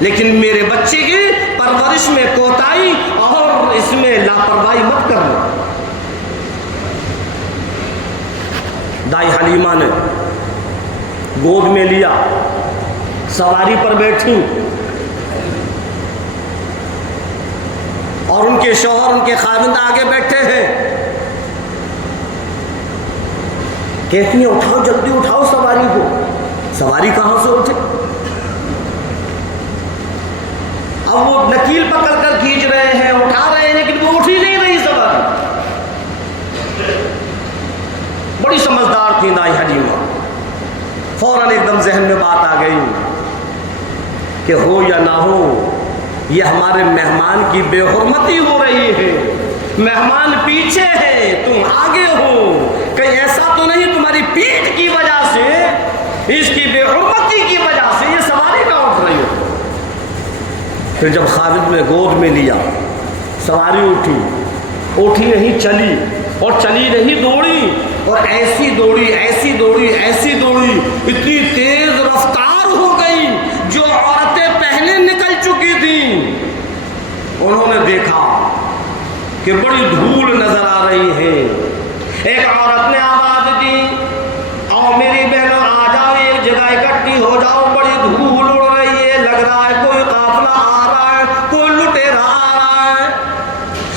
لیکن میرے بچے کی پرورش میں کوتاہی اور اس میں لاپرواہی مت کرنا۔ دائی حلیمہ نے گود میں لیا، سواری پر بیٹھی، اور ان کے شوہر، ان کے خاوند آگے بیٹھے ہیں۔ کہتی ہیں اٹھاؤ، جلدی اٹھاؤ سواری کو۔ سواری کہاں سے اٹھے؟ اب وہ نکیل پکڑ کر کھینچ رہے ہیں، اٹھا رہے ہیں، لیکن وہ اٹھ ہی نہیں رہی سواری۔ بڑی سمجھدار تھی دائی حلیمہ، فوراً ایک دم ذہن میں بات آ گئی کہ ہو یا نہ ہو، یہ ہمارے مہمان کی بے حرمتی ہو رہی ہے۔ مہمان پیچھے ہے، تم آگے ہو، کہیں ایسا تو نہیں تمہاری پیٹھ کی وجہ سے، اس کی بے حرمتی کی وجہ سے یہ سواری کا اٹھ رہی ہو۔ پھر جب خالد نے گود میں لیا، سواری اٹھی نہیں، چلی، اور چلی نہیں، دوڑی، اور ایسی دوڑی، ایسی دوڑی، ایسی دوڑی، اتنی تیز رفتار ہو گئی، جو عورتیں پہلے نکل چکی تھیں انہوں نے دیکھا کہ بڑی دھول نظر آ رہی ہے۔ ایک عورت نے آواز دی، آؤ میری بہنوں آ جاؤ، ایک جگہ اکٹھی ہو جاؤ، بڑی دھول اڑ رہی ہے، لگ رہا ہے کوئی قافلہ آ رہا ہے، کوئی لٹیرا آ رہا ہے۔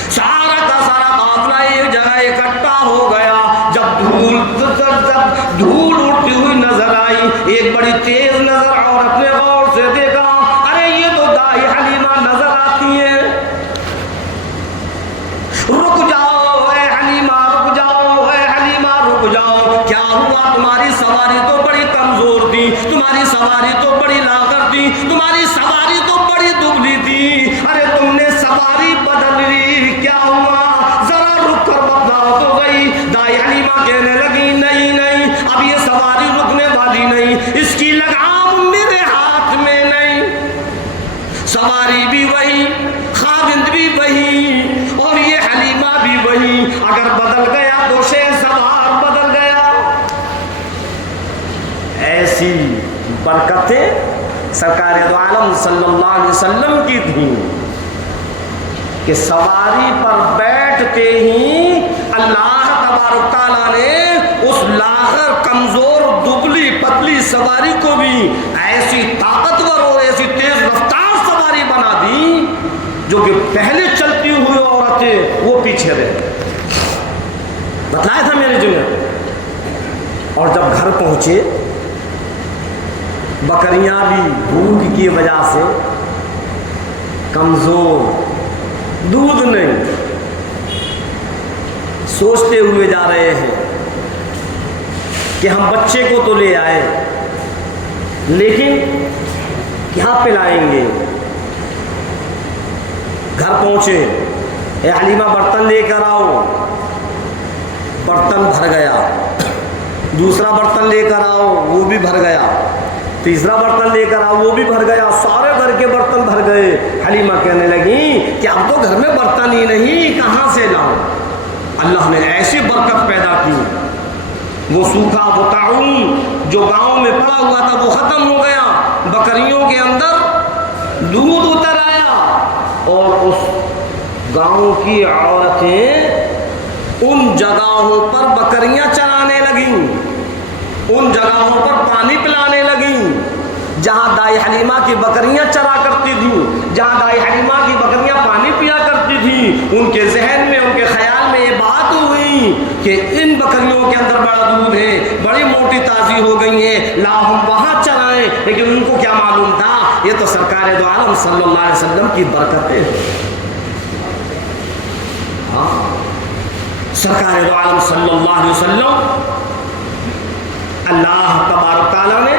سارا کا سارا قافلہ ایک جگہ اکٹھا ہو گیا۔ جب دھول اڑتی ہوئی نظر آئی، ایک بڑی تیز نظر عورت نے غور سے دیکھا، ارے یہ تو دائی حلیمہ نظر آتی ہے۔ رک جاؤ اے حلیمہ، رک جاؤ اے حلیمہ، رک جاؤ، کیا ہوا؟ تمہاری سواری تو بڑی کمزور تھی، تمہاری سواری تو بڑی لاغر تھی، تمہاری سواری تو بڑی دبلی تھی، ارے تم نے سواری بدل لی، کیا ہوا؟ ذرا رک کر بتلاؤ تو گئی۔ دائی حلیمہ کہنے لگی، نہیں نہیں، اب یہ سواری رکنے والی نہیں، اس کی لگام میرے ہاتھ میں نہیں۔ سواری بھی وہی، خاوند بھی وہی، اور یہ حلیمہ بھی وہی، اگر بدل گیا تو شہ سوار بدل گیا۔ ایسی برکتیں سرکار دو عالم صلی اللہ علیہ وسلم کی تھیں کہ سواری پر بیٹھتے ہی اللہ تبارک تعالیٰ نے اس لاغر، کمزور، دبلی پتلی سواری کو بھی ایسی طاقتور اور ایسی تیز رفتار سواری بنا دی جو کہ پہلے چلتی ہوئی عورتیں وہ پیچھے رہے۔ بتلایا تھا میرے جنہیں۔ اور جب گھر پہنچے، بکریاں بھی بھوک کی وجہ سے کمزور، دودھ نہیں، سوچتے ہوئے جا رہے ہیں کہ ہم بچے کو تو لے آئے، لیکن کیا پلائیں گے؟ گھر پہنچے، اے حلیمہ برتن لے کر آؤ، برتن بھر گیا، دوسرا برتن لے کر آؤ، وہ بھی بھر گیا، تیسرا برتن لے کر آؤ، وہ بھی بھر گیا، سارے گھر کے برتن بھر گئے۔ حلیمہ کہنے لگی کہ اب تو گھر میں برتن ہی نہیں، کہاں سے لاؤں؟ اللہ نے ایسی برکت پیدا کی، وہ سوکھا، وہ طاعون جو گاؤں میں پڑا ہوا تھا وہ ختم ہو گیا، بکریوں کے اندر دودھ اتر آیا، اور اس گاؤں کی عورتیں ان جگہوں پر بکریاں چرانے لگیں، ان جگہوں پر پانی پلانے لگیں جہاں دائی حلیمہ کی بکریاں چرا کرتی تھیں، جہاں دائی حلیمہ کی بکریاں پانی پیا کرتی تھیں۔ ان کے ذہن میں، ان کے خیال میں یہ بات ہوئی کہ ان بکریوں کے اندر بڑا دودھ ہے، بڑی موٹی تازی ہو گئی ہیں، لا ہم وہاں چرائیں۔ لیکن ان کو کیا معلوم تھا یہ تو سرکار دو عالم صلی اللہ علیہ وسلم کی برکتیں ہیں۔ سرکار دو عالم صلی اللہ علیہ وسلم، اللہ تبارک تعالیٰ نے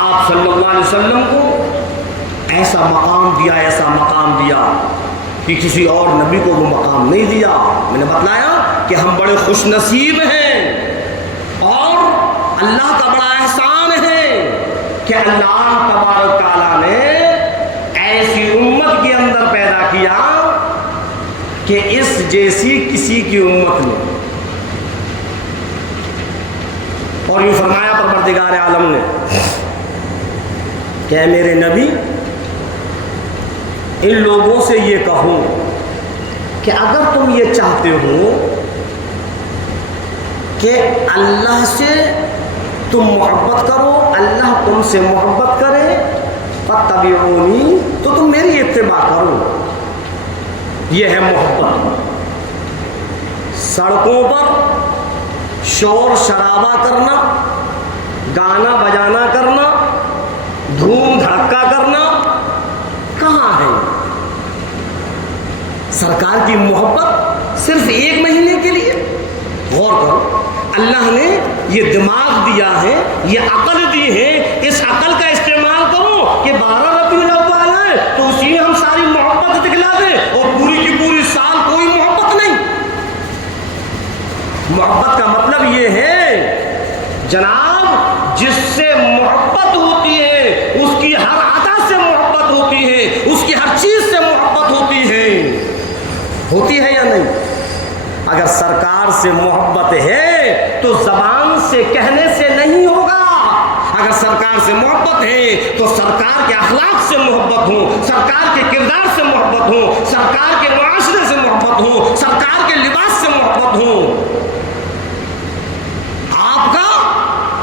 آپ صلی اللہ علیہ وسلم کو ایسا مقام دیا، ایسا مقام دیا کہ کسی اور نبی کو وہ مقام نہیں دیا۔ میں نے بتلایا کہ ہم بڑے خوش نصیب ہیں، اور اللہ کا بڑا احسان ہے کہ اللہ تبارک تعالیٰ نے ایسی امت کے اندر پیدا کیا کہ اس جیسی کسی کی امت نے۔ اور یوں فرمایا پروردگار عالم نے کہ اے میرے نبی، ان لوگوں سے یہ کہوں کہ اگر تم یہ چاہتے ہو کہ اللہ سے تم محبت کرو، اللہ تم سے محبت کرے، فاتبعونی، تو تم میری اتباع کرو۔ یہ ہے محبت۔ سڑکوں پر شور شرابہ کرنا، گانا بجانا کرنا، دھوم دھڑکا کرنا کہاں ہے؟ سرکار کی محبت صرف 1 مہینے کے لیے؟ غور کرو، اللہ نے یہ دماغ دیا ہے، یہ عقل دی ہے، اس عقل کا استعمال کرو کہ 12 ربیع الاول ہے تو اسی میں ہم ساری محبت دکھلا دیں، اور پوری کی پوری سال کوئی محبت نہیں۔ محبت کا مطلب یہ ہے جناب، جس سے محبت ہوتی ہے اس کی ہر عطا سے محبت ہوتی ہے، اس کی ہر چیز سے محبت ہوتی ہے یا نہیں؟ اگر سرکار سے محبت ہے تو زبان سے کہنے سے نہیں ہوگا۔ اگر سرکار سے محبت ہے تو سرکار کے اخلاق سے محبت ہو، سرکار کے کردار سے محبت ہو، سرکار کے معاشرے سے محبت ہو، سرکار کے لباس سے محبت ہو۔ آپ کا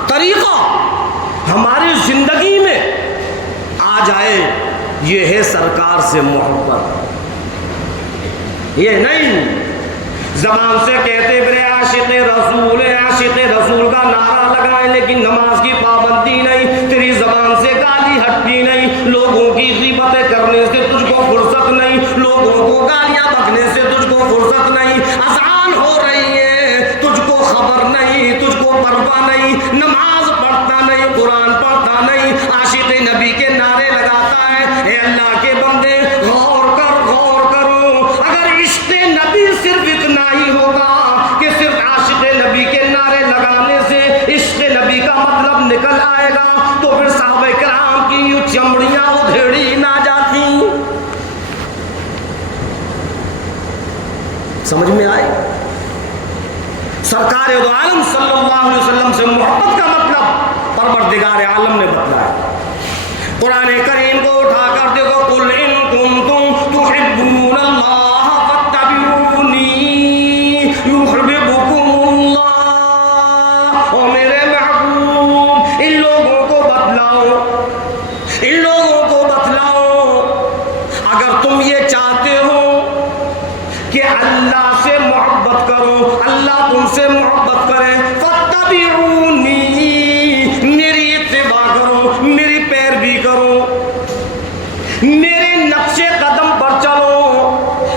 طریقہ ہماری زندگی میں آ جائے، یہ ہے سرکار سے محبت۔ یہ نہیں زبان سے کہتے پھرے عاشق رسول کا نعرہ لگائیں لیکن نماز کی پابندی نہیں، تیری زبان سے گالی ہٹتی نہیں، لوگوں کی غیبتیں کرنے سے تجھ کو فرصت نہیں، لوگوں کو گالیاں بکنے سے تجھ کو فرصت نہیں، اذان ہو رہی ہے تجھ کو خبر نہیں، تجھ کو پرواہ نہیں، نماز پڑھتا نہیں، قرآن پڑھتا نہیں، عاشق نبی کے نعرے لگاتا ہے۔ اے اللہ کے بندے، غور کرو، اگر عشق نبی صرف اتنا ہی ہوگا کہ صرف عاشق نبی کے نعرے لگانے سے عشق نبی کا مطلب نکل آئے گا تو پھر صحابہ کرام کی یوں چمڑیاں ادھیڑی نہ جاتی۔ سمجھ میں آئے؟ سرکار دو عالم صلی اللہ علیہ وسلم سے محبت کا مطلب پروردگار عالم نے بتلایا۔ قرآن کریم کو اٹھا کر دیکھو، قل ان کنتم تحبون اللہ فاتبعونی یحببکم اللہ۔ او میرے محبوب، ان لوگوں کو بتلاؤ اگر تم یہ چاہتے ہو کہ اللہ سے محبت کرو، اللہ تم سے محبت کرے، فاتبعونی، میری اتباع کرو، میری پیروی کرو، میرے نقش قدم پر چلو،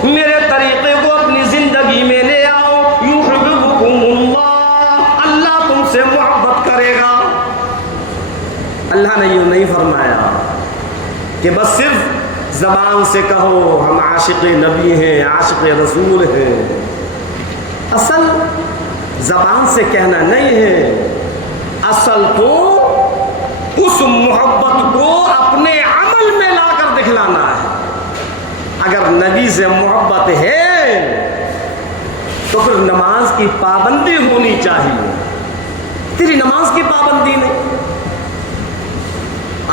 میرے طریقے کو اپنی زندگی میں لے آؤ، یحببکم اللہ، اللہ تم سے محبت کرے گا۔ اللہ نے یوں نہیں فرمایا کہ بس صرف زبان سے کہو ہم عاشق نبی ہیں، عاشق رسول ہیں۔ اصل زبان سے کہنا نہیں ہے، اصل تو اس محبت کو اپنے عمل میں لا کر دکھلانا ہے۔ اگر نبی سے محبت ہے تو پھر نماز کی پابندی ہونی چاہیے، تیری نماز کی پابندی نہیں۔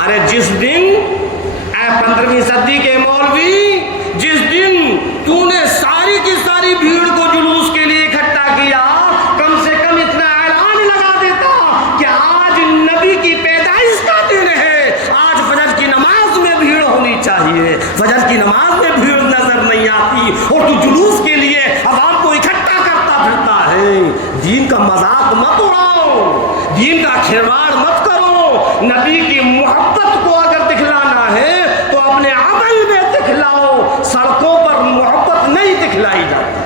ارے جس دن، اے 15ویں صدی کے مولوی، جس دن تو نے ساری کی ساری بھیڑ کو جلوس کے لیے اکٹھا کیا، کم سے کم اتنا اعلان لگا دیتا کہ آج نبی کی پیدائش کا دن ہے، آج فجر کی نماز میں بھیڑ ہونی چاہیے۔ فجر کی نماز میں بھیڑ نظر نہیں آتی اور تو جلوس کے لیے عوام کو اکٹھا کرتا پھرتا ہے۔ دین کا مذاق مت اڑاؤ، دین کا کھلواڑ مت کرو۔ نبی کی محبت کو اگر دکھلانا ہے تو اپنے عمل میں دکھلاؤ، سڑکوں پر محبت نہیں دکھلائی جاتی۔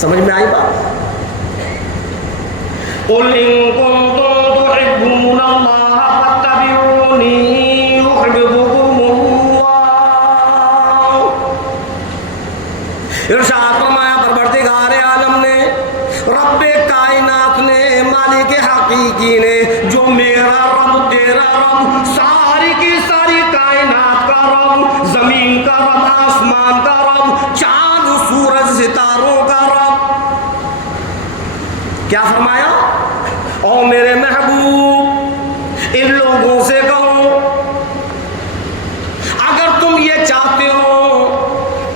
سمجھ میں آئی بات؟ قل ان کنتم تحبون اللہ فاتبعونی یحببکم اللہ۔ ارشاد فرمایا پروردگار عالم نے، رب کائنات نے، مالک حقیقی نے، جو میرا رب تیرا رب، ساری کی ساری کائنات کا رب، زمین کا رب، آسمان کا رب، چاند سورج ستاروں کا رب، کیا فرمایا؟ او میرے محبوب، ان لوگوں سے کہو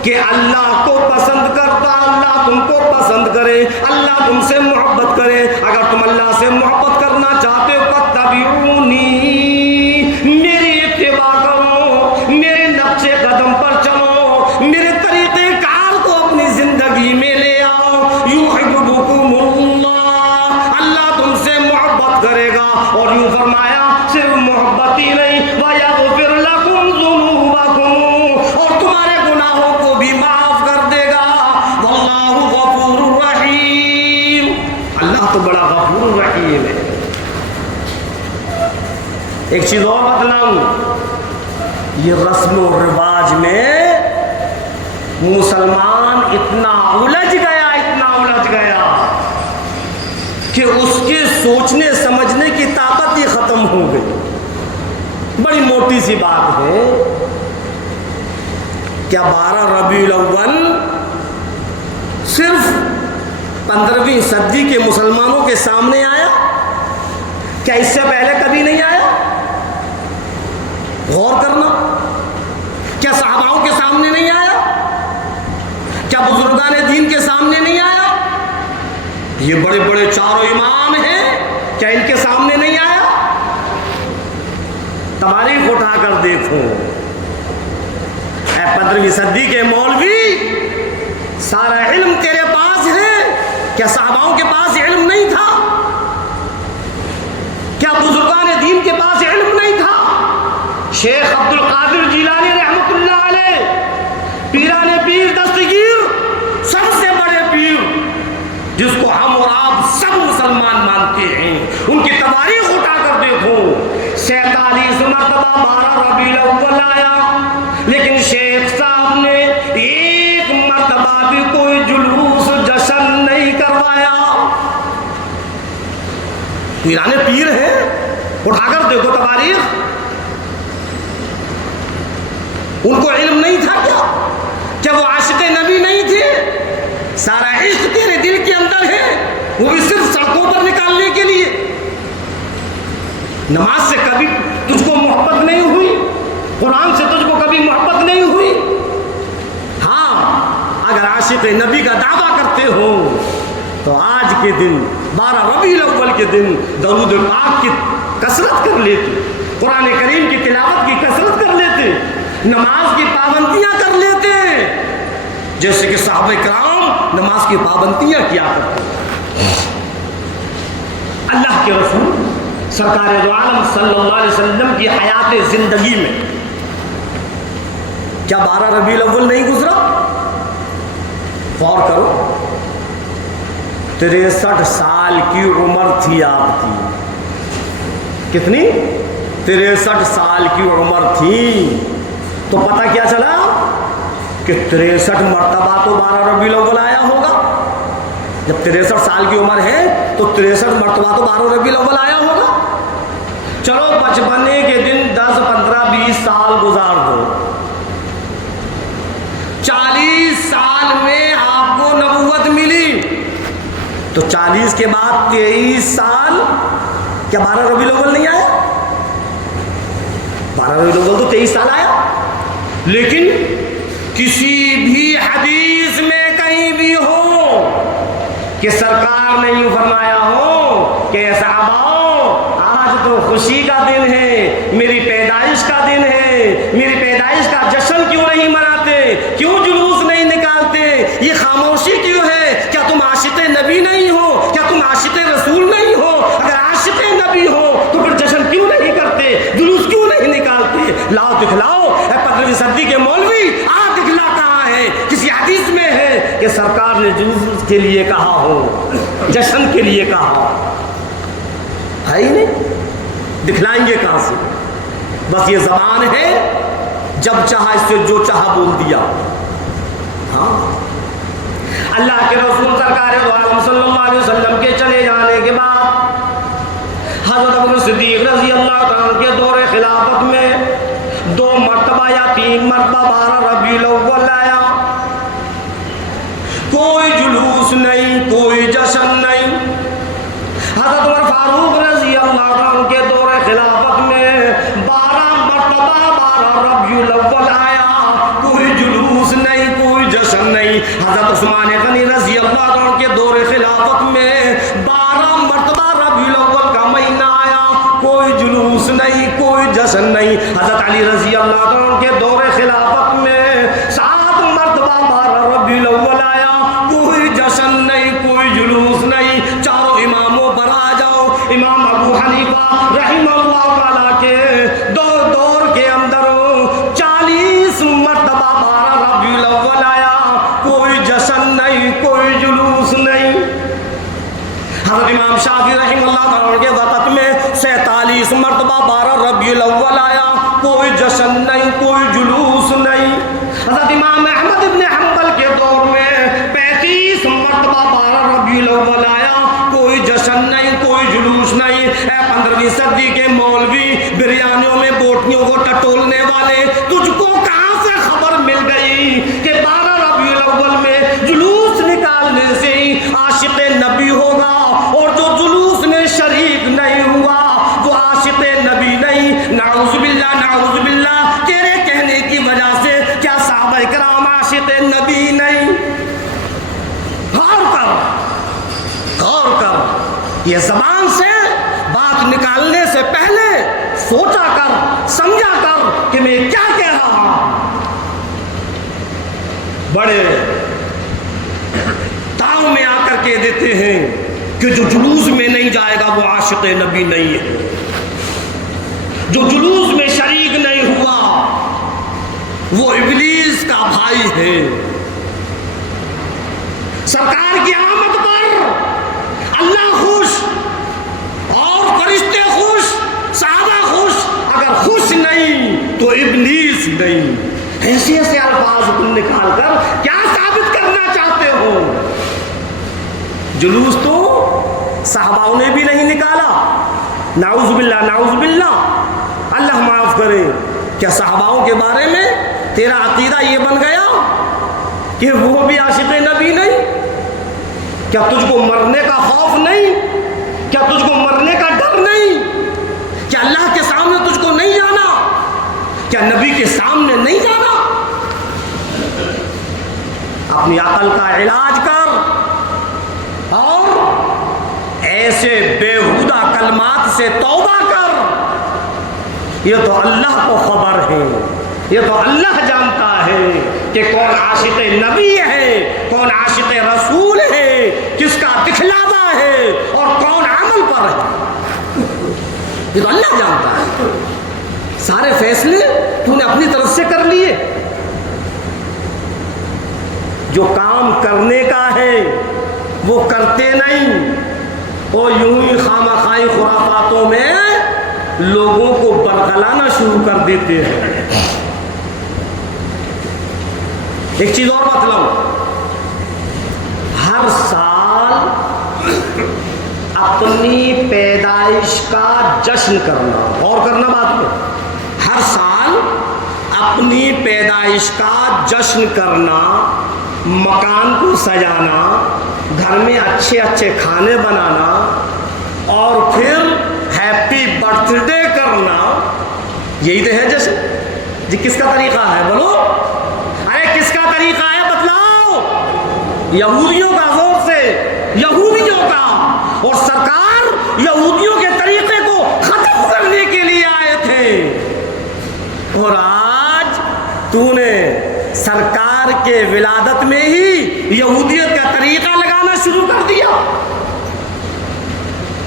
کہ اللہ کو پسند کرتا، اللہ تم کو پسند کرے، اللہ تم سے محبت کرے۔ اگر تم اللہ سے محبت کرنا چاہتے ہو فاتبعونی، میری اتباع کرو، میرے نقش قدم پر چلو، میرے طریقہ کار کو اپنی زندگی میں لے آؤ۔ یحببکم اللہ، اللہ تم سے محبت کرے گا، اور یوں فرمایا صرف محبت ہی نہیں، وَيَغْفِرْ لَكُمْ ذُنُوبَكُمْ، اور تمہارے گناہوں کو بھی معاف کر دے گا۔ وَاللَّهُ غَفُورٌ رَحِيمٌ، اللہ تو بڑا غفور رحیم ہے۔ ایک چیز اور بتلاؤں، یہ رسم و رواج میں مسلمان اتنا الجھ گیا کہ اس کے سوچنے سمجھنے کی طاقت ہی ختم ہو گئی۔ بڑی موٹی سی بات ہے، کیا 12 ربیع الاول صرف 15ویں صدی کے مسلمانوں کے سامنے آیا؟ کیا اس سے پہلے کبھی نہیں آیا؟ غور کرنا، کیا صحاباؤں کے سامنے نہیں آیا؟ کیا بزرگان دین کے سامنے نہیں آیا؟ یہ بڑے بڑے چاروں امام ہیں، کیا ان کے سامنے نہیں آیا؟ تاریخ اٹھا کر دیکھو، اے 15ویں صدی کے مولوی، سارا علم تیرے پاس ہے، کیا صحاباؤں کے پاس علم نہیں تھا؟ کیا بزرگان دین کے پاس علم نہیں تھا؟ شیخ عبد القادر جیلانی رحمۃ اللہ علیہ، پیران پیر دستگیر، سب سے بڑے پیر جس کو ہم اور آپ سب مسلمان مانتے ہیں، ان کی تاریخ اٹھا کر دیکھو، 47 مرتبہ 12 ربیع الاول آیا، لیکن شیخ صاحب نے ایک مرتبہ بھی کوئی جلوس جشن نہیں کروایا۔ پیران پیر ہیں، اٹھا کر دیکھو تاریخ، ان کو علم نہیں تھا کیا وہ عاشق نبی نہیں تھے؟ سارا عشق تیرے دل کے اندر ہے، وہ بھی صرف سڑکوں پر نکالنے کے لیے۔ نماز سے کبھی تجھ کو محبت نہیں ہوئی، قرآن سے تجھ کو کبھی محبت نہیں ہوئی۔ ہاں، اگر عاشق نبی کا دعویٰ کرتے ہو تو آج کے دن 12 ربیع الاول کے دن درود پاک کی کثرت کر لیتے، قرآن کریم کی تلاوت کی کثرت کر لیتے، نماز کی پابندیاں کر لیتے ہیں، جیسے کہ صحابہ کرام نماز کی پابندیاں کیا کرتے ہیں۔ اللہ کے رسول سرکار دو عالم صلی اللہ علیہ وسلم کی حیات زندگی میں کیا 12 ربیع الاول نہیں گزرا؟ غور کرو، 63 سال کی عمر تھی آپ کی۔ کتنی؟ 63 سال کی عمر تھی۔ تو پتہ کیا چلا کہ 63 مرتبہ تو 12 ربیع الاول آیا ہوگا۔ جب 63 سال کی عمر ہے تو 63 مرتبہ تو 12 ربیع الاول آیا ہوگا۔ چلو بچپنے کے دن 10 15 20 سال گزار دو، 40 سال میں آپ کو نبوت ملی، تو 40 کے بعد 23 سال کیا 12 ربیع الاول نہیں آیا؟ 12 ربیع الاول تو 23 سال آیا، لیکن کسی بھی حدیث میں کہیں بھی ہو کہ سرکار نے یوں فرمایا ہو کہ صحاباؤ آج تو خوشی کا دن ہے، میری پیدائش کا دن ہے، میری پیدائش کا جشن کیوں نہیں مناتے، کیوں جلوس نہیں نکالتے، یہ خاموشی کیوں ہے؟ کیا تم عاشق نبی نہیں ہو؟ کیا تم عاشق رسول نہیں ہو؟ اگر عاشق نبی ہو تو پھر جشن کیوں نہیں کرتے، جلوس کیوں نہیں نکالتے؟ لاؤ دکھلاؤ، اے 15ویں صدی کے مولوی، آ دکھلا کہاں ہے؟ کسی حدیث میں ہے کہ سرکار نے جلوس کے لیے کہا ہو، جشن کے لیے کہا ہو؟ ہے ہی نہیں، دکھلائیں گے کہاں سے؟ بس یہ زبان ہے، جب چاہا اس سے جو چاہا بول دیا۔ ہاں، اللہ کے رسول سرکار دو عالم صلی اللہ علیہ وسلم کے چلے جانے کے بعد حضرت ابو صدیق رضی اللہ تعالیٰ کے دور خلافت میں 2 مرتبہ یا 3 مرتبہ 12 ربیع الاول آیا، کوئی جلوس نہیں، کوئی جشن نہیں۔ حضرت عمر فاروق رضی اللہ عنہ کے دور خلافت میں 12 مرتبہ 12 ربیع الاول آیا، کوئی جلوس نہیں، کوئی امام شافعی رحمہ اللہ تعالیٰ کے وقت میں 47 مرتبہ 12 ربیع الاول آیا، کوئی جشن نہیں، کوئی جلوس نہیں۔ حضرت امام احمد ابن حنبل کے دور میں 35 مرتبہ 12 ربیع الاول آیا، کوئی جشن نہیں، کوئی جلوس نہیں۔ اے 15ویں صدی کے مولوی، بریانیوں میں بوٹیوں کو ٹٹولنے والے، تجھ کو کہاں سے خبر مل گئی کہ 12 ربیع الاول میں جلوس نکالنے سے ہی عاشق نبی ہوگا، اور جو جلوس میں شریک نہیں ہوا وہ عاشق نبی نہیں؟ نعوذ باللہ، نعوذ باللہ۔ تیرے کہنے کی وجہ سے کیا صحابہ کرام عاشق نبی نہیں؟ غور کر، غور کر، یہ زبان سے بات نکالنے سے پہلے سوچا کر، سمجھا کر کہ میں کیا کہہ رہا ہوں۔ بڑے تاؤ میں آ کر کے دیتے ہیں کہ جو جلوس میں نہیں جائے گا وہ عاشق نبی نہیں ہے، جو جلوس میں شریک نہیں ہوا وہ ابلیس کا بھائی ہے۔ سرکار کی آمد پر اللہ خوش اور فرشتے خوش، صحابہ خوش، اگر خوش نہیں تو ابلیس نہیں۔ ایسے ایسے الفاظ تم نکال کر کیا ثابت کرنا چاہتے ہو؟ جلوس تو صحاباؤں نے بھی نہیں نکالا، نعوذ باللہ، نعوذ باللہ، اللہ معاف کرے۔ کیا صحاباؤں کے بارے میں تیرا عقیدہ یہ بن گیا کہ وہ بھی عاشق نبی نہیں؟ کیا تجھ کو مرنے کا خوف نہیں؟ کیا تجھ کو مرنے کا ڈر نہیں؟ کیا اللہ کے سامنے تجھ کو نہیں جانا؟ کیا نبی کے سامنے نہیں جانا؟ اپنی عقل کا علاج کر اور ایسے بیہودہ کلمات سے توبہ کر۔ یہ تو اللہ کو خبر ہے، یہ تو اللہ جانتا ہے کہ کون عاشق نبی ہے، کون عاشق رسول ہے، کس کا دکھلاوا ہے اور کون عمل پر ہے۔ یہ تو اللہ جانتا ہے۔ سارے فیصلے تو نے اپنی طرف سے کر لیے۔ جو کام کرنے کا ہے وہ کرتے نہیں، اور یوں ہی خامہ خواہی خرافاتوں میں لوگوں کو برگلانا شروع کر دیتے ہیں۔ ایک چیز اور بتلاؤں، ہر سال اپنی پیدائش کا جشن کرنا، غور کرنا بات کو، ہر سال اپنی پیدائش کا جشن کرنا، مکان کو سجانا، گھر میں اچھے اچھے کھانے بنانا، اور پھر ہیپی برتھ ڈے کرنا، یہی تو ہے جشن۔ جی کس کا طریقہ ہے بولو؟ ارے کس کا طریقہ ہے بتلاؤ؟ یہودیوں کا، زور سے یہودیوں کا۔ اور سرکار یہودیوں کے طریقے کو ختم کرنے کے لیے آئے تھے، اور آج تو نے سرکار کے ولادت میں ہی یہودیت کا طریقہ لگانا شروع کر دیا۔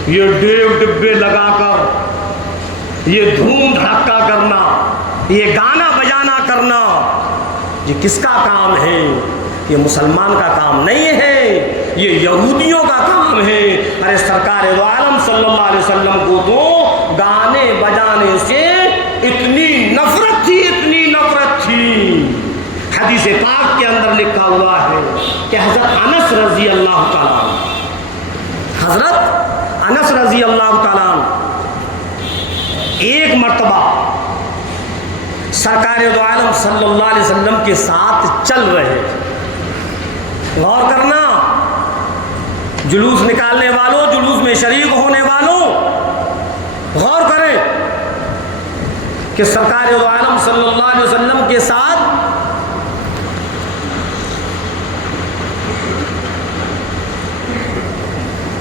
یہ ڈیو ڈبے لگا کر، یہ دھوم دھڑکا کرنا، یہ گانا بجانا کرنا، یہ کس کا کام ہے؟ یہ مسلمان کا کام نہیں ہے، یہ یہودیوں کا کام ہے۔ ارے سرکار دو عالم صلی اللہ علیہ وسلم کو تو گانے بجانے سے اتنی نفرت تھی، اتنی نفرت تھی، حدیث پاک کے اندر لکھا ہوا ہے کہ حضرت انس رضی اللہ تعالیٰ عنہ، حضرت انس رضی اللہ تعالیٰ عنہ ایک مرتبہ سرکار دو عالم صلی اللہ علیہ وسلم کے ساتھ چل رہے، غور کرنا، جلوس نکالنے والوں، جلوس میں شریک ہونے والوں، غور کریں کہ سرکار دو عالم صلی اللہ علیہ وسلم کے ساتھ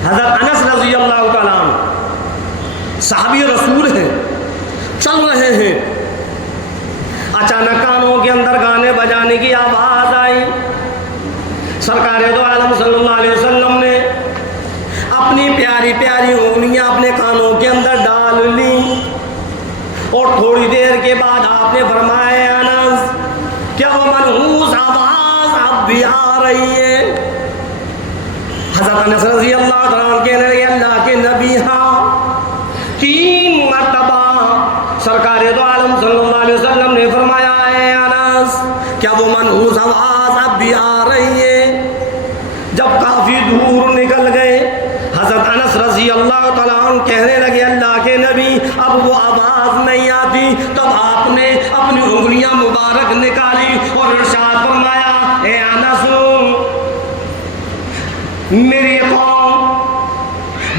حضرت انس رضی اللہ تعالیٰ عنہ صحابی رسول ہیں، چل رہے ہیں، اچانک کانوں کے اندر گانے بجانے کی آواز آئی۔ سرکار دو عالم صلی اللہ علیہ وسلم نے اپنی پیاری پیاری انگلیاں اپنے کانوں کے اندر ڈال لی، اور تھوڑی دیر کے بعد آپ نے فرمایا انس کیا وہ منحوس آواز اب بھی آ رہی ہے؟ حضرت انس رضی اللہ عنہ کہنے لگے اللہ نبی ہاں 3 مرتبہ سرکار دو عالم صلی اللہ علیہ وسلم نے فرمایا اے انس کیا وہ منحوس آواز اب بھی آ رہی ہے؟ جب کافی دور نکل گئے حضرت انس رضی اللہ تعالیٰ عنہ کہنے لگے اللہ کے نبی اب وہ آواز نہیں آتی. تب آپ نے اپنی انگلیاں مبارک نکالی اور ارشاد فرمایا اے انس میری قوم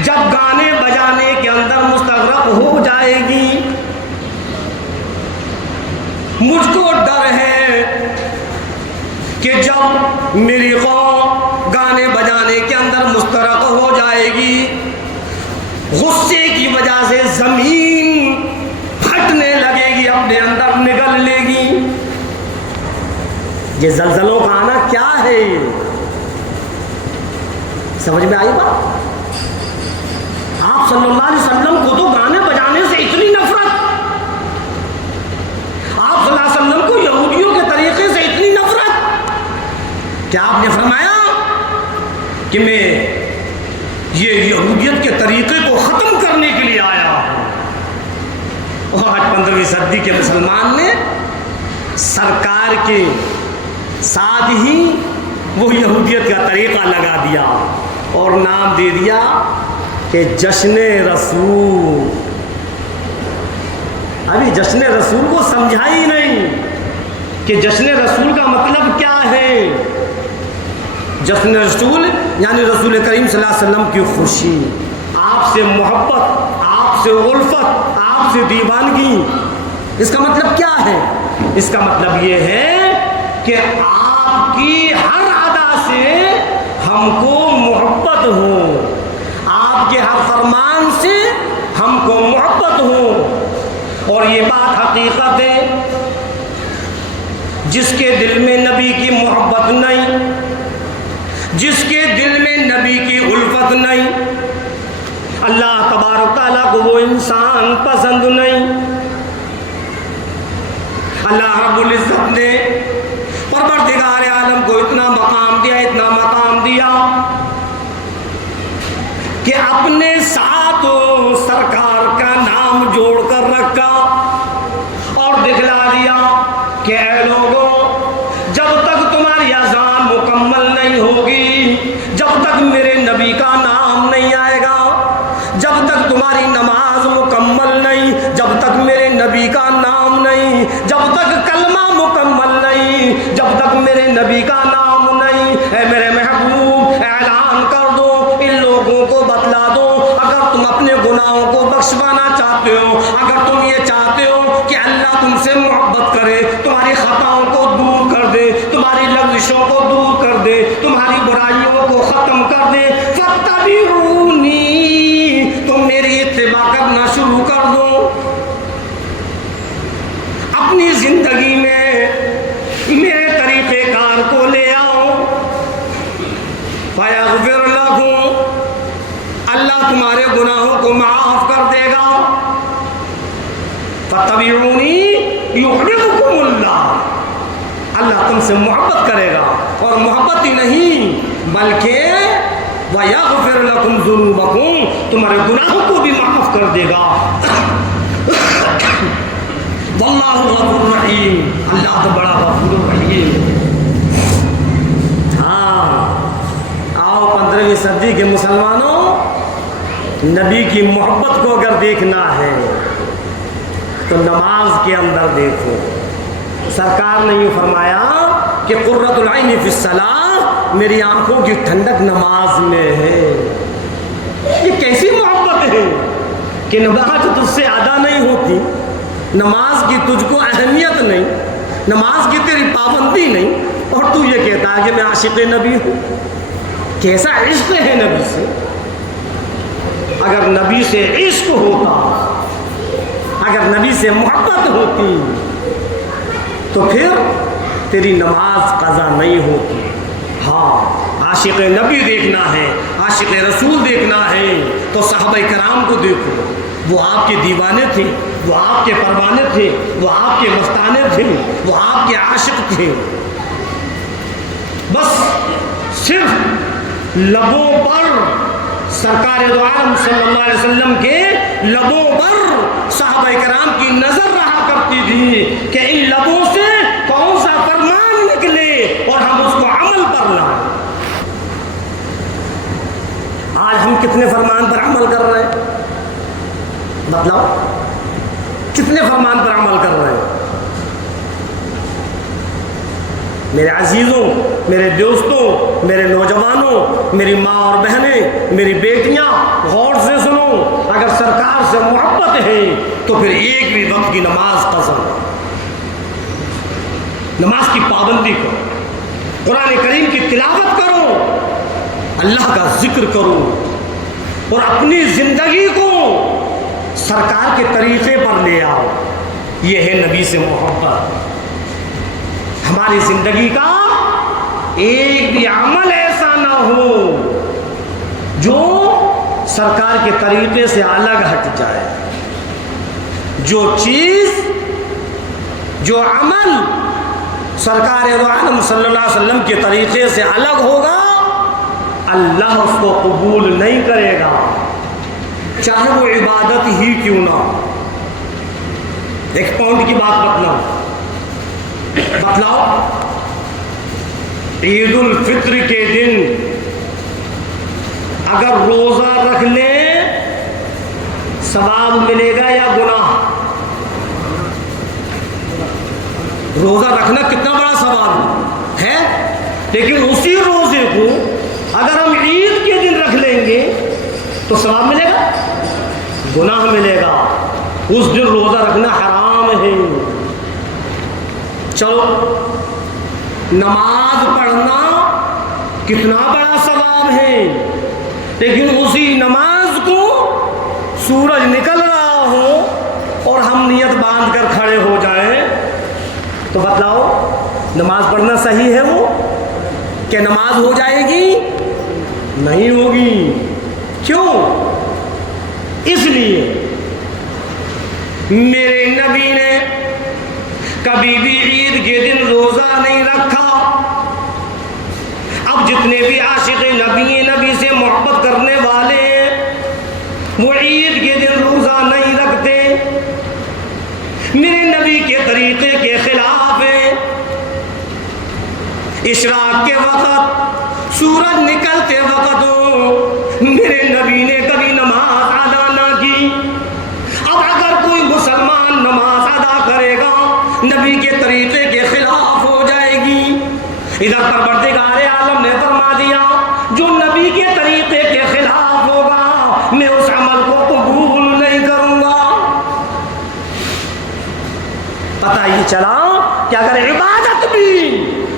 جب گانے بجانے کے اندر مستغرق ہو جائے گی مجھ کو ڈر ہے کہ جب میری قوم گانے بجانے کے اندر مستغرق ہو جائے گی غصے کی وجہ سے زمین پھٹنے لگے گی اپنے اندر نگل لے گی. یہ زلزلوں کا آنا کیا ہے؟ سمجھ میں آئی بات؟ آپ صلی اللہ علیہ وسلم کو تو گانے بجانے سے اتنی نفرت, آپ صلی اللہ علیہ وسلم کو یہودیوں کے طریقے سے اتنی نفرت, کیا آپ نے فرمایا کہ میں یہ یہودیت کے طریقے کو ختم کرنے کے لیے آیا ہوں؟ اور آج 15ویں صدی کے مسلمان نے سرکار کے ساتھ ہی وہ یہودیت کا طریقہ لگا دیا اور نام دے دیا کہ جشن رسول. ابھی جشن رسول کو سمجھا ہی نہیں کہ جشن رسول کا مطلب کیا ہے. جشن رسول یعنی رسول کریم صلی اللہ علیہ وسلم کی خوشی, آپ سے محبت, آپ سے الفت, آپ سے دیوانگی. اس کا مطلب کیا ہے؟ اس کا مطلب یہ ہے کہ آپ کی ہر ادا سے ہم کو محبت ہو, آپ کے ہر فرمان سے ہم کو محبت ہو. اور یہ بات حقیقت ہے, جس کے دل میں نبی کی محبت نہیں, جس کے دل میں نبی کی الفت نہیں, اللہ تبارک تعالیٰ کو وہ انسان پسند نہیں. اللہ رب العزت نے پروردگار عالم کو اتنا مقام دیا, اتنا مقام دیا کہ اپنے ساتھ سرکار کا نام جوڑ کر رکھا اور دکھلا دیا کہ اے لوگوں جب تک تمہاری اذان مکمل نہیں ہوگی, جب تک میرے نبی کا نام نہیں آئے گا, جب تک تمہاری نماز مکمل نہیں, جب تک میرے نبی کا نام نہیں, جب تک کلمہ مکمل نہیں, جب تک میرے نبی کا نام نہیں, اے میرے محبوب اعلان کر دو, ان لوگوں کو بتلا دو, اگر تم اپنے گناہوں کو بخشوانا چاہتے ہو, اگر تم یہ چاہتے ہو کہ اللہ تم سے محبت کرے, تمہاری خطاؤں کو دور کر دے, تمہاری لغزشوں کو دور کر دے, تمہاری برائیوں کو ختم کر دے, فاتبعونی, تم میری اتباع کرنا شروع کر دو. اپنی زندگی میں میرے طریقہ کار کو لے آؤ. فیغفر لکم, اللہ تمہارے گناہوں کو معاف کر دے گا. فاتبعونی یحببکم اللہ, اللہ تم سے محبت کرے گا, اور محبت ہی نہیں بلکہ وَيَغْفِرْ لَكُمْ ذُنُوبَكُمْ, تمہارے گناہوں کو بھی معاف کر دے گا. واللہ غفور رحیم, اللہ تو بڑا غفور رحیم. ہاں آؤ 15ویں صدی کے مسلمانوں, نبی کی محبت کو اگر دیکھنا ہے تو نماز کے اندر دیکھو. سرکار نے یہ فرمایا کہ قرۃ العین فی الصلاۃ, میری آنکھوں کی ٹھنڈک نماز میں ہے. یہ کیسی محبت ہے کہ نماز تجھ سے ادا نہیں ہوتی, نماز کی تجھ کو اہمیت نہیں, نماز کی تیری پابندی نہیں, اور تو یہ کہتا ہے کہ میں عاشق نبی ہوں. کیسا عشق ہے نبی سے؟ اگر نبی سے عشق ہوتا, اگر نبی سے محبت ہوتی تو پھر تیری نماز قضا نہیں ہوتی. ہاں عاشق نبی دیکھنا ہے, عاشق رسول دیکھنا ہے تو صحابہ کرام کو دیکھو, وہ آپ کے دیوانے تھے, وہ آپ کے پروانے تھے, وہ آپ کے مستانے تھے, وہ آپ کے عاشق تھے. بس صرف لبوں پر سرکار دو عالم صلی اللہ علیہ وسلم کے لبوں پر صحابہ کرام کی نظر رہا کرتی تھی کہ ان لبوں سے کون سا فرمان نکلے اور ہم اس کو عمل پر لائیں۔ آج ہم کتنے فرمان پر عمل کر رہے ہیں؟ بتلاؤ، کتنے فرمان پر عمل کر رہے ہیں؟ میرے عزیزوں، میرے دوستوں، میرے نوجوانوں، میری ماں اور بہنیں، میری بیٹیاں، غور سے سنو، اگر سرکار سے محبت ہے تو پھر ایک بھی وقت کی نماز قضا، نماز کی پابندی کرو، قرآن کریم کی تلاوت کرو، اللہ کا ذکر کرو، اور اپنی زندگی کو سرکار کے طریقے پر لے آؤ۔ یہ ہے نبی سے محبت۔ ہماری زندگی کا ایک بھی عمل ایسا نہ ہو جو سرکار کے طریقے سے الگ ہٹ جائے۔ جو چیز، جو عمل سرکار دو عالم صلی اللہ علیہ وسلم کے طریقے سے الگ ہوگا، اللہ اس کو قبول نہیں کرے گا، چاہے وہ عبادت ہی کیوں نہ ہو۔ ایک پوائنٹ کی بات بتلاؤ، عید الفطر کے دن اگر روزہ رکھ لیں ثواب ملے گا یا گناہ؟ روزہ رکھنا کتنا بڑا ثواب ہے، لیکن اسی روزے کو اگر ہم عید کے دن رکھ لیں گے تو ثواب ملے گا، گناہ ملے گا۔ اس دن روزہ رکھنا حرام ہے۔ چلو، نماز پڑھنا کتنا بڑا ثواب ہے، لیکن اسی نماز کو سورج نکل رہا ہو اور ہم نیت باندھ کر کھڑے ہو جائیں تو بتلاؤ نماز پڑھنا صحیح ہے وہ کہ نماز ہو جائے گی؟ نہیں ہوگی۔ کیوں؟ اس لیے میرے نبی نے کبھی بھی عید کے دن روزہ نہیں رکھا۔ اب جتنے بھی عاشق نبی سے محبت کرنے والے ہیں وہ عید کے دن روزہ نہیں رکھتے، میرے نبی کے طریقے کے خلاف ہیں۔ اشراق کے وقت، سورج نکلتے وقت میرے نبی نے کبھی نماز ادا نہ کی۔ اب اگر کوئی مسلمان نماز ادا کرے گا نبی کے طریقے کے خلاف ہو جائے گی۔ ادھر پروردگار عالم نے فرما دیا جو نبی کے طریقے کے خلاف ہوگا میں اس عمل کو قبول نہیں کروں گا۔ پتہ یہ چلا کہ اگر عبادت بھی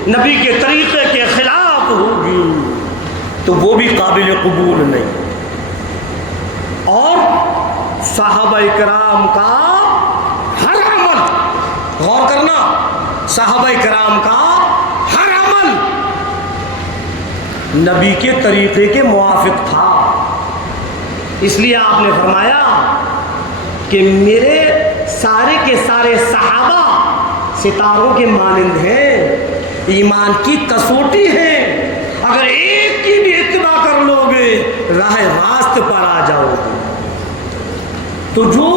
نبی کے طریقے کے خلاف ہوگی تو وہ بھی قابل قبول نہیں۔ اور صحابہ کرام کا ہر عمل، غور کرنا، صحابہ کرام کا ہر عمل نبی کے طریقے کے موافق تھا۔ اس لیے آپ نے فرمایا کہ میرے سارے کے سارے صحابہ ستاروں کے مانند ہیں، ایمان کی کسوٹی ہے، اگر ایک کی بھی اتباع کر لو گے راہ راست پر آ جاؤ گے۔ تو جو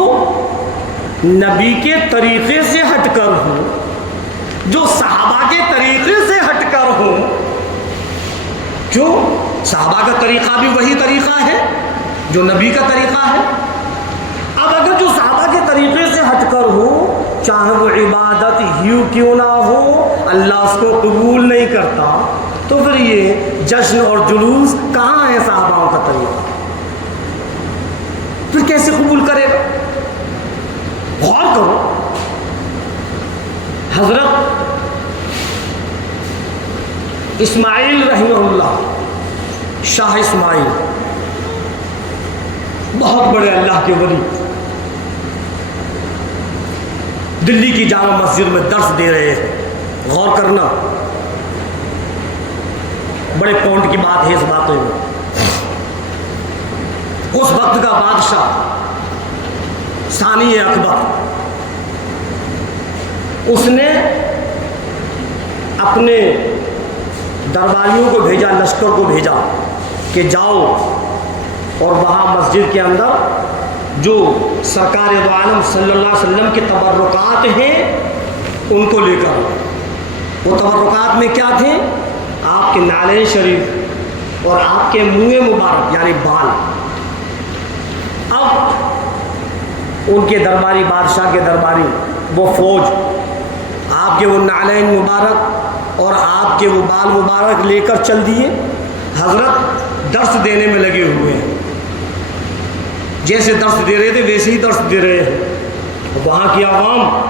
نبی کے طریقے سے ہٹ کر ہو، جو صحابہ کے طریقے سے ہٹ کر ہو، جو صحابہ کا طریقہ بھی وہی طریقہ ہے جو نبی کا طریقہ ہے، اب اگر جو صحابہ کے طریقے سے ہٹ کر ہو چاہے وہ عبادت ہی کیوں نہ ہو اللہ اس کو قبول نہیں کرتا، تو پھر یہ جشن اور جلوس کہاں ہے صحابہ کا طریقہ؟ پھر کیسے قبول کرے گا؟ غور کرو، حضرت اسماعیل رحمہ اللہ، شاہ اسماعیل بہت بڑے اللہ کے ولی، دلی کی جامع مسجد میں درس دے رہے ہیں۔ غور کرنا، بڑے پوائنٹ کی بات ہے اس باتوں میں۔ اس وقت کا بادشاہ ثانی اکبر، اس نے اپنے درباریوں کو بھیجا، لشکر کو بھیجا کہ جاؤ اور وہاں مسجد کے اندر جو سرکار دو عالم صلی اللہ علیہ وسلم کے تبرکات ہیں ان کو لے کر، وہ تبرکات میں کیا تھے؟ آپ کے نعلین شریف اور آپ کے منہ مبارک یعنی بال۔ اب ان کے درباری، بادشاہ کے درباری وہ فوج آپ کے وہ نعلین مبارک اور آپ کے وہ بال مبارک لے کر چل دیے۔ حضرت درس دینے میں لگے ہوئے ہیں، جیسے درس دے رہے تھے ویسے ہی درس دے رہے ہیں۔ وہاں کی عوام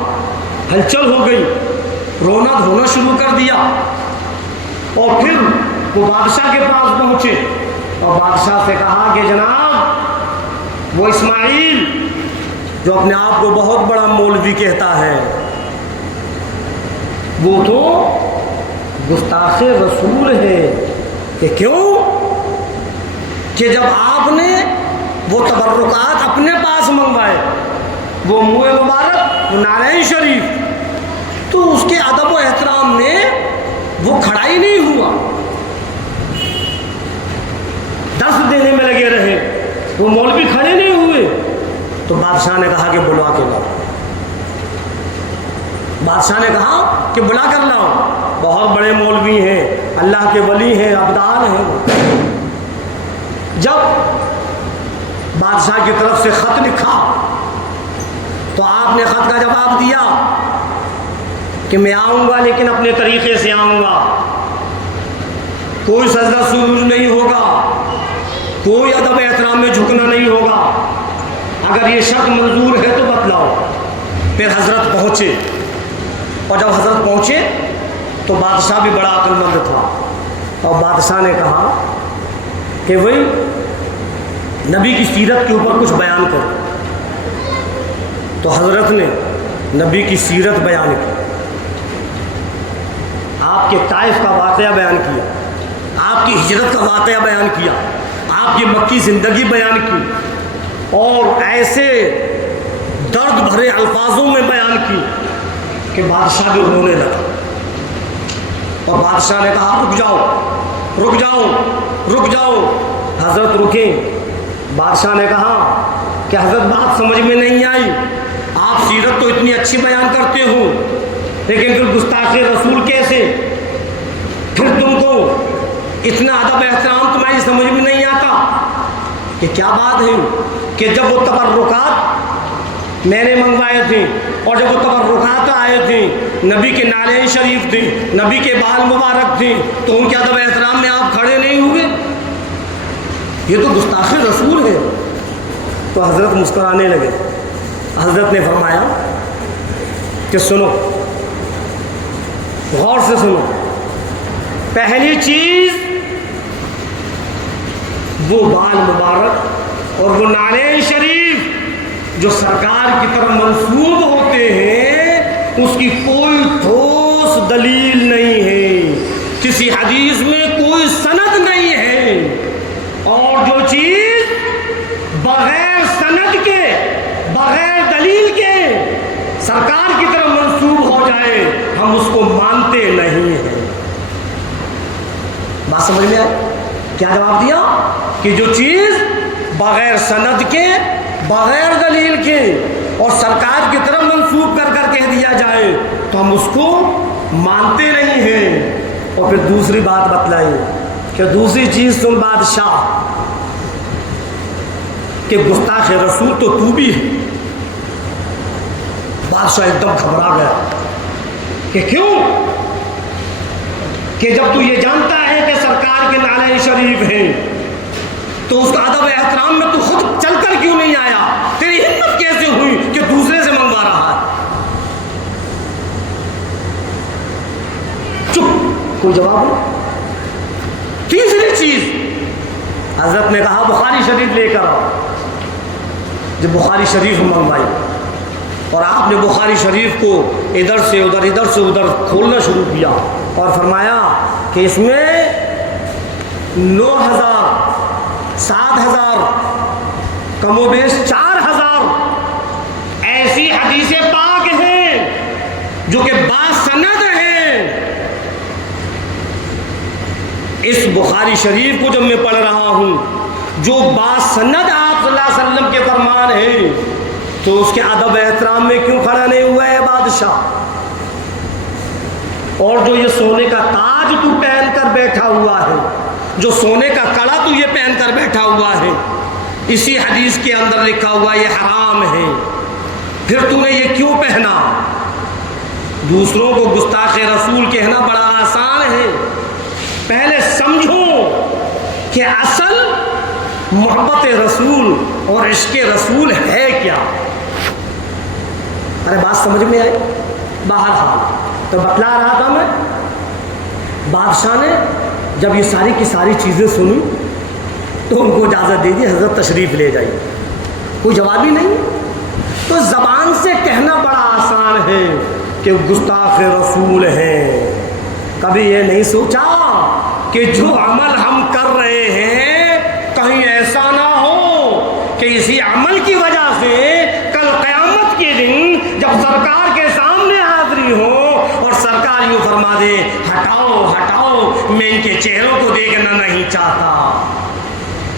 ہلچل ہو گئی، رونا دھونا شروع کر دیا، اور پھر وہ بادشاہ کے پاس پہنچے اور بادشاہ سے کہا کہ جناب وہ اسماعیل جو اپنے آپ کو بہت بڑا مولوی کہتا ہے، وہ تو گستاخ رسول ہے۔ کہ کیوں؟ کہ جب آپ نے وہ تبرکات اپنے پاس منگوائے، وہ منہ مبارک، وہ نعلین شریف، تو اس کے ادب و احترام میں وہ کھڑا ہی نہیں ہوا، درس دینے میں لگے رہے، وہ مولوی کھڑے نہیں ہوئے۔ تو بادشاہ نے کہا کہ بلا کے لاؤ، بادشاہ نے کہا کہ بلا کر لاؤ، بہت بڑے مولوی ہیں، اللہ کے ولی ہیں، ابدال ہیں۔ جب بادشاہ کی طرف سے خط لکھا تو آپ نے خط کا جواب دیا کہ میں آؤں گا لیکن اپنے طریقے سے آؤں گا، کوئی سجدہ سجود نہیں ہوگا، کوئی ادب احترام میں جھکنا نہیں ہوگا، اگر یہ شرط منظور ہے تو بتلاؤ۔ پھر حضرت پہنچے، اور جب حضرت پہنچے تو بادشاہ بھی بڑا عقل مند تھا، اور بادشاہ نے کہا کہ وہی نبی کی سیرت کے اوپر کچھ بیان کرو۔ تو حضرت نے نبی کی سیرت بیان کی، آپ کے طائف کا واقعہ بیان کیا، آپ کی ہجرت کا واقعہ بیان کیا، آپ کی مکی زندگی بیان کی، اور ایسے درد بھرے الفاظوں میں بیان کی کہ بادشاہ بھی رونے لگا۔ اور بادشاہ نے کہا رک جاؤ رک جاؤ رک جاؤ۔ حضرت رکیں۔ بادشاہ نے کہا کہ حضرت بات سمجھ میں نہیں آئی، آپ سیرت تو اتنی اچھی بیان کرتے ہو لیکن پھر گستاخ رسول کیسے؟ پھر تم کو اتنا ادب احترام تمہاری سمجھ میں نہیں آتا کہ کیا بات ہے؟ کہ جب وہ تبرکات میں نے منگوائے تھے اور جب وہ تبرکات آئے تھے، نبی کے نعلین شریف تھے، نبی کے بال مبارک تھے، تو ان کے ادب احترام میں آپ کھڑے نہیں ہوئے؟ یہ تو گستاخ رسول ہے۔ تو حضرت مسکرانے لگے۔ حضرت نے فرمایا کہ سنو، غور سے سنو، پہلی چیز وہ بال مبارک اور وہ نعلین شریف جو سرکار کی طرف منسوب ہوتے ہیں، اس کی کوئی ٹھوس دلیل نہیں ہے، کسی حدیث میں کوئی سند نہیں ہے، اور جو چیز بغیر سند کے، بغیر دلیل کے سرکار کی طرف منسوب ہو جائے ہم اس کو مانتے نہیں ہیں۔ بات سمجھ میں آئی؟ کیا جواب دیا؟ کہ جو چیز بغیر سند کے، بغیر دلیل کے اور سرکار کی طرف منسوب کر کر کہہ دیا جائے تو ہم اس کو مانتے نہیں ہیں۔ اور پھر دوسری بات بتلائی کہ دوسری چیز تم بادشاہ کہ گستاخ رسول تو بھی ہے۔ بادشاہ ایک دم گھبرا گیا کہ کیوں؟ کہ جب تو یہ جانتا ہے کہ سرکار کے نعلین شریف ہیں تو اس کا ادب احترام میں تو خود چل کر کیوں نہیں آیا؟ تیری ہمت کیسے ہوئی کہ دوسرے سے منگوا رہا ہے؟ چپ، کوئی جواب نہیں۔ تیسری چیز حضرت نے کہا بخاری شریف لے کر آؤ۔ جب بخاری شریف منگوائی اور آپ نے بخاری شریف کو ادھر سے ادھر کھولنا شروع کیا اور فرمایا کہ اس میں 9,000 7,000 کم و بیش 4,000 ایسی حدیثیں پاک ہیں جو کہ باسند ہیں۔ اس بخاری شریف کو جب میں پڑھ رہا ہوں جو باسند آپ صلی اللہ علیہ وسلم کے فرمان ہیں تو اس کے ادب احترام میں کیوں کھڑا نہیں ہوا ہے بادشاہ؟ اور جو یہ سونے کا تاج تو پہن کر بیٹھا ہوا ہے، جو سونے کا کڑا تو یہ پہن کر بیٹھا ہوا ہے، اسی حدیث کے اندر لکھا ہوا یہ حرام ہے، پھر تو نے یہ کیوں پہنا؟ دوسروں کو گستاخ رسول کہنا بڑا آسان ہے، پہلے سمجھو کہ اصل محبت رسول اور عشق رسول ہے کیا۔ ارے بات سمجھ میں آئی؟ بہرحال تو بتلا رہا تھا میں، بادشاہ نے جب یہ ساری کی ساری چیزیں سنی تو ان کو اجازت دے دی حضرت تشریف لے جائیے، کوئی جواب ہی نہیں۔ تو زبان سے کہنا بڑا آسان ہے کہ گستاخ رسول ہیں، کبھی یہ نہیں سوچا کہ جو عمل ہم کر رہے ہیں کہیں ایسا نہ ہو کہ اسی عمل کی وجہ سے کل قیامت کے دن جب سرکار کے سامنے حاضری ہو اور سرکار یوں فرما دے ہٹاؤ ہٹاؤ، میں ان کے چہروں کو دیکھنا نہیں چاہتا۔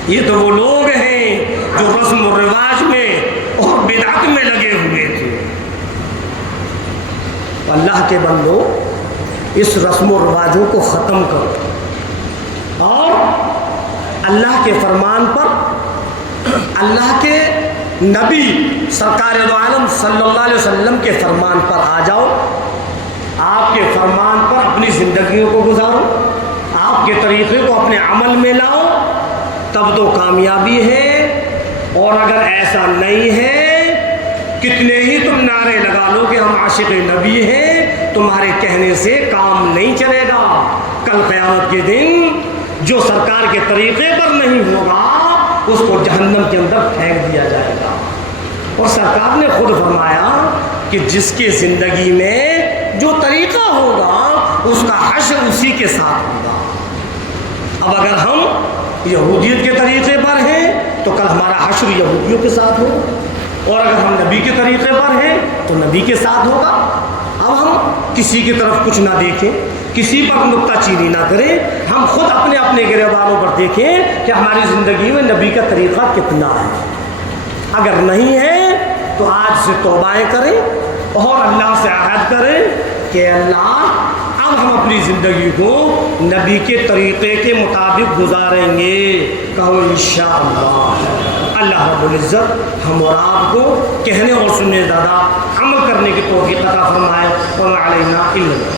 یہ تو وہ لوگ ہیں جو رسم و رواج میں اور بدعت میں لگے ہوئے تھے۔ اللہ کے بندو، اس رسم و رواجوں کو ختم کرو اور اللہ کے فرمان پر، اللہ کے نبی سرکار دو عالم صلی اللہ علیہ وسلم کے فرمان پر آ جاؤ، آپ کے فرمان پر اپنی زندگیوں کو گزارو، آپ کے طریقے کو اپنے عمل میں لاؤ، تب تو کامیابی ہے۔ اور اگر ایسا نہیں ہے، کتنے ہی تم نعرے لگا لو کہ ہم عاشق نبی ہیں، تمہارے کہنے سے کام نہیں چلے گا۔ کل قیامت کے دن جو سرکار کے طریقے پر نہیں ہوگا اس کو جہنم کے اندر پھینک دیا جائے گا۔ اور سرکار نے خود فرمایا کہ جس کے زندگی میں جو طریقہ ہوگا اس کا حشر اسی کے ساتھ ہوگا۔ اب اگر ہم یہودیت کے طریقے پر ہیں تو کل ہمارا حشر یہودیوں کے ساتھ ہو، اور اگر ہم نبی کے طریقے پر ہیں تو نبی کے ساتھ ہوگا۔ اب ہم کسی کی طرف کچھ نہ دیکھیں، کسی پر نکتہ چینی نہ کریں، ہم خود اپنے اپنے گریبانوں پر دیکھیں کہ ہماری زندگی میں نبی کا طریقہ کتنا ہے۔ اگر نہیں ہے تو آج سے توبائیں کریں اور اللہ سے عہد کریں کہ اللہ اب ہم اپنی زندگی کو نبی کے طریقے کے مطابق گزاریں گے۔ کہو انشاءاللہ۔ اللہ رب العزت ہم اور آپ کو کہنے اور سننے زیادہ عمل کرنے کی توفیق عطا فرمائے۔ وما علینا الا